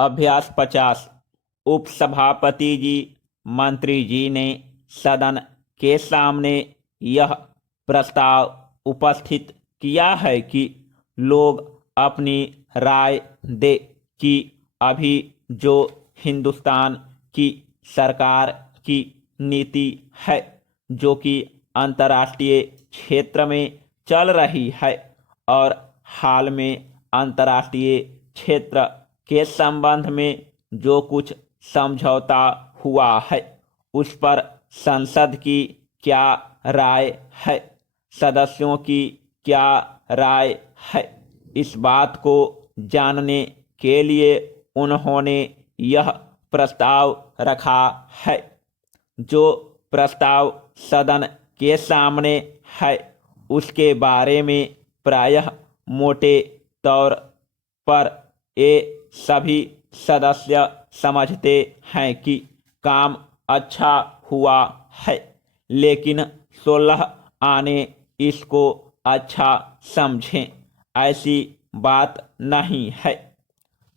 अभ्यास 50। उपसभापति जी मंत्री जी ने सदन के सामने यह प्रस्ताव उपस्थित किया है कि लोग अपनी राय दे कि अभी जो हिंदुस्तान की सरकार की नीति है, जो कि अंतर्राष्ट्रीय क्षेत्र में चल रही है और हाल में अंतर्राष्ट्रीय क्षेत्र के संबंध में जो कुछ समझौता हुआ है, उस पर संसद की क्या राय है, सदस्यों की क्या राय है, इस बात को जानने के लिए उन्होंने यह प्रस्ताव रखा है। जो प्रस्ताव सदन के सामने है उसके बारे में प्रायः मोटे तौर पर ये सभी सदस्य समझते हैं कि काम अच्छा हुआ है, लेकिन 16 आने इसको अच्छा समझें, ऐसी बात नहीं है।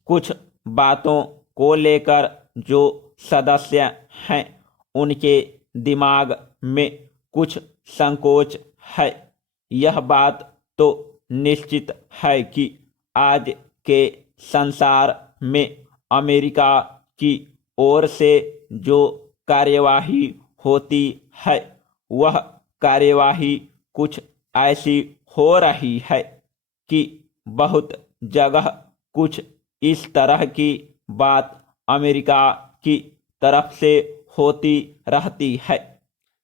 कुछ बातों को लेकर जो सदस्य हैं उनके दिमाग में कुछ संकोच है। यह बात तो निश्चित है कि आज के संसार में अमेरिका की ओर से जो कार्यवाही होती है वह कार्यवाही कुछ ऐसी हो रही है कि बहुत जगह कुछ इस तरह की बात अमेरिका की तरफ से होती रहती है,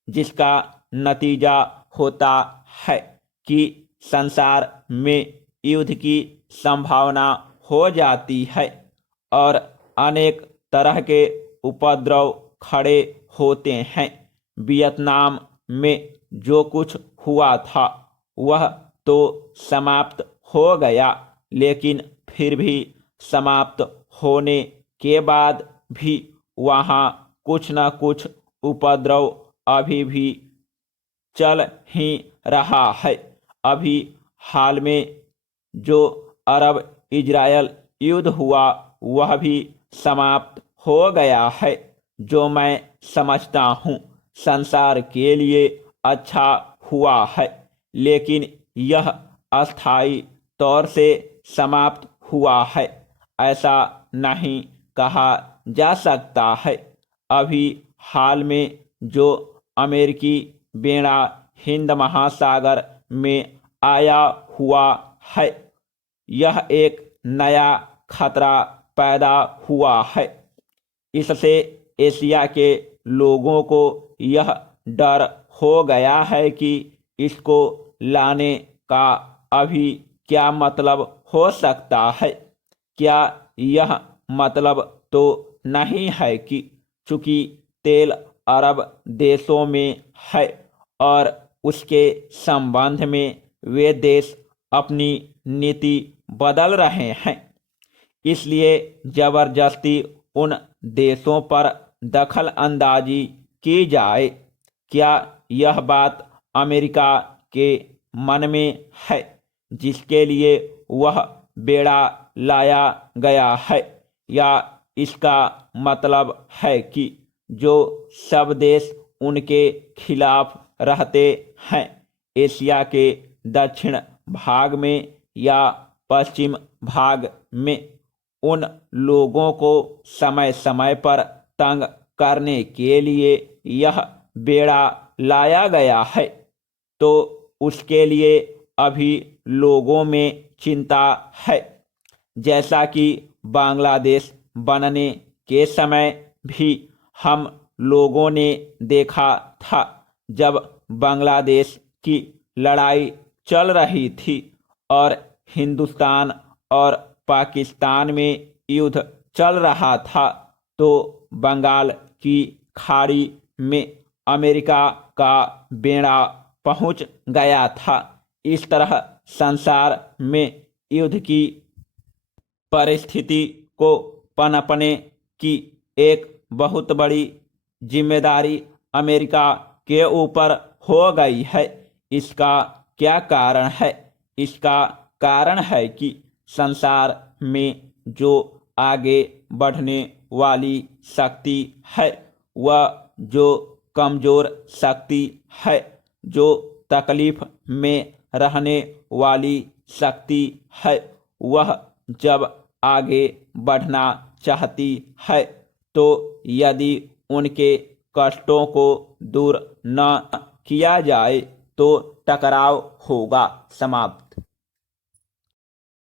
जिसका नतीजा होता है कि संसार में युद्ध की संभावना हो जाती है और अनेक तरह के उपद्रव खड़े होते हैं। वियतनाम में जो कुछ हुआ था वह तो समाप्त हो गया, लेकिन फिर भी समाप्त होने के बाद भी वहाँ कुछ न कुछ उपद्रव अभी भी चल ही रहा है। अभी हाल में जो अरब इजरायल युद्ध हुआ वह भी समाप्त हो गया है, जो मैं समझता हूँ संसार के लिए अच्छा हुआ है, लेकिन यह अस्थायी तौर से समाप्त हुआ है ऐसा नहीं कहा जा सकता है। अभी हाल में जो अमेरिकी बेड़ा हिंद महासागर में आया हुआ है, यह एक नया खतरा पैदा हुआ है। इससे एशिया के लोगों को यह डर हो गया है कि इसको लाने का अभी क्या मतलब हो सकता है। क्या यह मतलब तो नहीं है कि चूंकि तेल अरब देशों में है और उसके संबंध में वे देश अपनी नीति बदल रहे हैं, इसलिए जबरदस्ती उन देशों पर दखल अंदाजी की जाए। क्या यह बात अमेरिका के मन में है जिसके लिए वह बेड़ा लाया गया है, या इसका मतलब है कि जो सब देश उनके खिलाफ रहते हैं, एशिया के दक्षिण भाग में या पश्चिम भाग में, उन लोगों को समय समय पर तंग करने के लिए यह बेड़ा लाया गया है, तो उसके लिए अभी लोगों में चिंता है। जैसा कि बांग्लादेश बनने के समय भी हम लोगों ने देखा था, जब बांग्लादेश की लड़ाई चल रही थी और हिंदुस्तान और पाकिस्तान में युद्ध चल रहा था, तो बंगाल की खाड़ी में अमेरिका का बेड़ा पहुंच गया था। इस तरह संसार में युद्ध की परिस्थिति को पनपने की एक बहुत बड़ी जिम्मेदारी अमेरिका के ऊपर हो गई है। इसका क्या कारण है? इसका कारण है कि संसार में जो आगे बढ़ने वाली शक्ति है, वह जो कमज़ोर शक्ति है, जो तकलीफ में रहने वाली शक्ति है, वह जब आगे बढ़ना चाहती है तो यदि उनके कष्टों को दूर न किया जाए तो टकराव होगा। समाप्त।